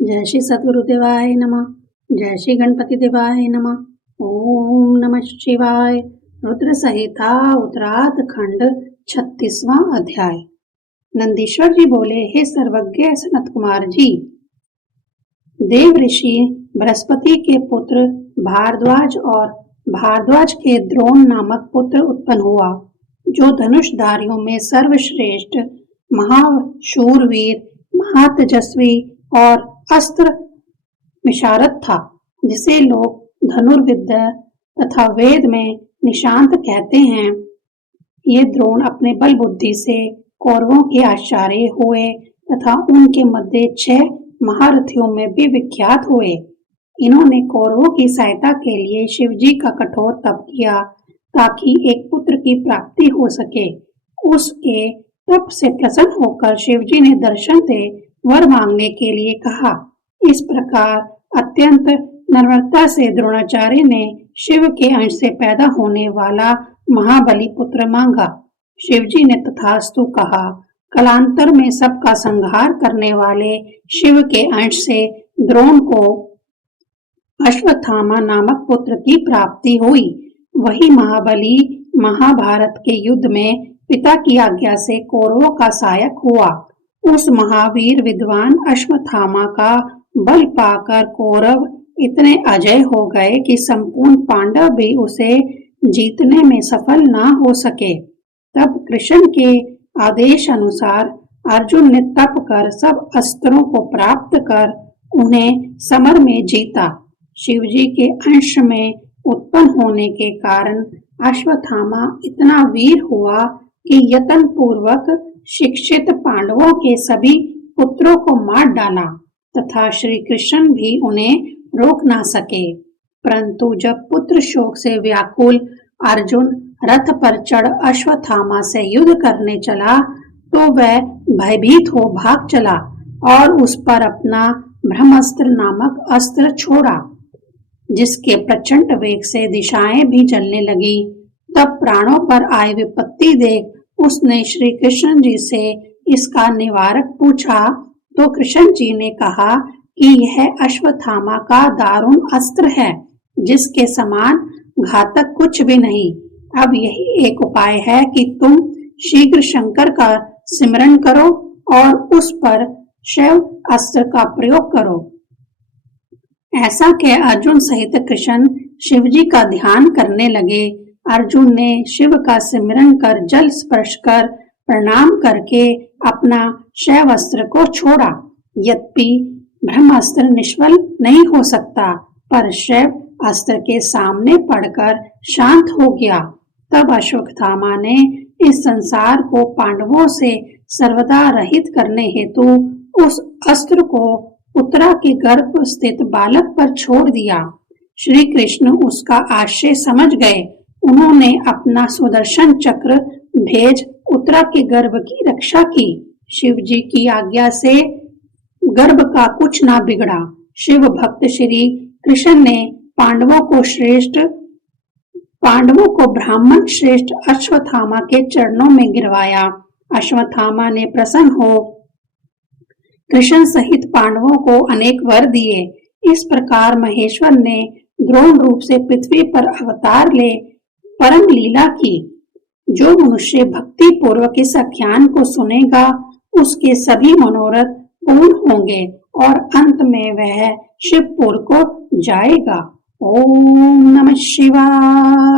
जय श्री सद्गुरुदेवाय नमः। जय श्री गणपति देवाय नमः। ओम नमः शिवाय। रुद्र संहिता उत्तरार्ध खंड 36वां अध्याय। नंदीश्वर जी बोले, हे सर्वज्ञ सनत कुमार जी, देव ऋषि बृहस्पति के पुत्र भारद्वाज और भारद्वाज के द्रोण नामक पुत्र उत्पन्न हुआ, जो धनुषधारियों में सर्वश्रेष्ठ महाशूरवीर, महातेजस्वी और अस्त्र विशारद था, जिसे लोग धनुर्विद्या तथा वेद में निशांत कहते हैं। ये द्रोण अपने बल बुद्धि से कौरवों के आचार्य हुए तथा उनके मध्य 6 महारथियों में भी विख्यात हुए। इन्होंने कौरवों की सहायता के लिए शिवजी का कठोर तप किया, ताकि एक पुत्र की प्राप्ति हो सके। उसके तप से प्रसन्न होकर शिवजी ने दर्शन दे वर मांगने के लिए कहा। इस प्रकार अत्यंत नम्रता से द्रोणाचार्य ने शिव के अंश से पैदा होने वाला महाबली पुत्र मांगा। शिवजी ने तथास्तु कहा। कालांतर में सबका संहार करने वाले शिव के अंश से द्रोण को अश्वत्थामा नामक पुत्र की प्राप्ति हुई। वही महाबली महाभारत के युद्ध में पिता की आज्ञा से कौरवों का सहायक हुआ। उस महावीर विद्वान अश्वत्थामा का बल पाकर कौरव इतने अजय हो गए कि संपूर्ण पांडव भी उसे जीतने में सफल ना हो सके। तब कृष्ण के आदेश अनुसार अर्जुन ने तप कर सब अस्त्रों को प्राप्त कर उन्हें समर में जीता। शिवजी के अंश में उत्पन्न होने के कारण अश्वत्थामा इतना वीर हुआ कि यत्न पूर्वक शिक्षित पांडवों के सभी पुत्रों को मार डाला तथा श्री कृष्ण भी उन्हें रोक ना सके। परंतु जब पुत्र शोक से व्याकुल अर्जुन रथ पर चढ़ अश्वत्थामा से युद्ध करने चला, तो वह भयभीत हो भाग चला और उस पर अपना ब्रह्मास्त्र नामक अस्त्र छोड़ा, जिसके प्रचंड वेग से दिशाएं भी जलने लगी। तब प्राणों पर आए विपत्ति देख उसने श्री कृष्ण जी से इसका निवारक पूछा, तो कृष्ण जी ने कहा कि यह अश्वत्थामा का दारुण अस्त्र है, जिसके समान घातक कुछ भी नहीं। अब यही एक उपाय है कि तुम शीघ्र शंकर का सिमरन करो और उस पर शैव अस्त्र का प्रयोग करो। ऐसा कह अर्जुन सहित कृष्ण शिवजी का ध्यान करने लगे। अर्जुन ने शिव का सिमरन कर जल स्पर्श कर प्रणाम करके अपना शैव अस्त्र को छोड़ा। यद्यपि ब्रह्मास्त्र निष्फल नहीं हो सकता, पर शैव अस्त्र के सामने पड़कर शांत हो गया। तब अश्वत्थामा ने इस संसार को पांडवों से सर्वदा रहित करने हेतु उस अस्त्र को उत्तरा के गर्भ स्थित बालक पर छोड़ दिया। श्री कृष्ण उसका आशय समझ गए। उन्होंने अपना सुदर्शन चक्र भेज उत्तरा के गर्भ की रक्षा की। शिव जी की आज्ञा से गर्भ का कुछ ना बिगड़ा। शिव भक्त श्री कृष्ण ने पांडवों को ब्राह्मण श्रेष्ठ अश्वत्थामा के चरणों में गिरवाया। अश्वत्थामा ने प्रसन्न हो कृष्ण सहित पांडवों को अनेक वर दिए। इस प्रकार महेश्वर ने द्रोण रूप से पृथ्वी पर अवतार ले परम लीला की। जो मनुष्य भक्ति पूर्वक इस आख्यान को सुनेगा, उसके सभी मनोरथ पूर्ण होंगे और अंत में वह शिवपुर को जाएगा। ओम नमः शिवाय।